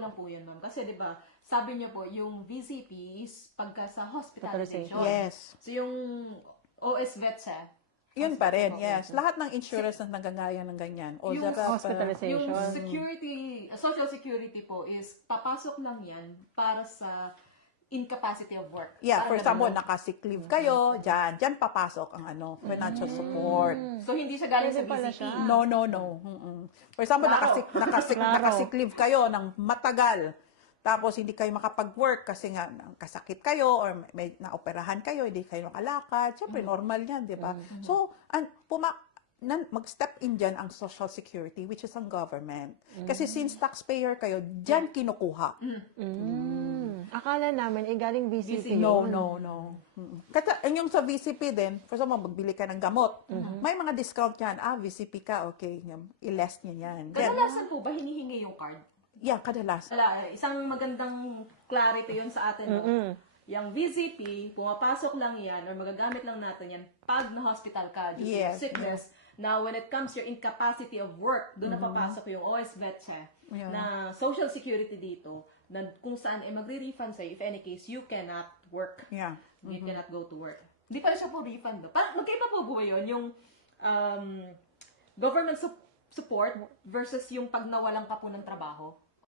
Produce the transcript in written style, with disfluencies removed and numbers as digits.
lang po yun, ma'am. Kasi, di ba, sabi niyo po, yung VCP is pagka sa hospitalization. Yes. So, yung OS vet siya, Yun pa rin, yes. Lahat ng insurance na nagagaya ng ganyan. O yung hospitalization. yung security, social security po is papasok lang yan para sa incapacity of work. Yeah, for Parang example, ganun. naka-sick leave kayo, dyan papasok ang financial support. So, hindi siya galing sa Pwede pala VCP. siya. No. For example, Klaro. naka-sick leave kayo ng matagal. Tapos hindi kayo makapag-work kasi nga kasakit kayo or may naoperahan kayo, hindi kayo makalakad. Siyempre, normal yan, di ba? So, mag-step in dyan ang Social Security, which is ang government. Kasi since taxpayer kayo, dyan kinukuha. Akala namin, galing VCP No. yun. Kasi yung sa VCP din, for example, magbili ka ng gamot, may mga discount yan. VCP ka, okay, i-less niya yan. Then, Kadalasan po ba hinihingi yung card? yeah, kadalasan. Isang magandang clarity yun sa atin. No? Yung VCP, pumapasok lang yan or magagamit lang natin yan pag na-hospital ka due to sickness. Now, when it comes to your incapacity of work, doon na papasok yung OS vet siya na social security dito na kung saan magre-refund sa'yo if any case you cannot work. Yeah. You cannot go to work. Hindi pala siya po refund. No? Magkaiba po ba yun? Yung government support versus yung pag nawalan ka po ng trabaho?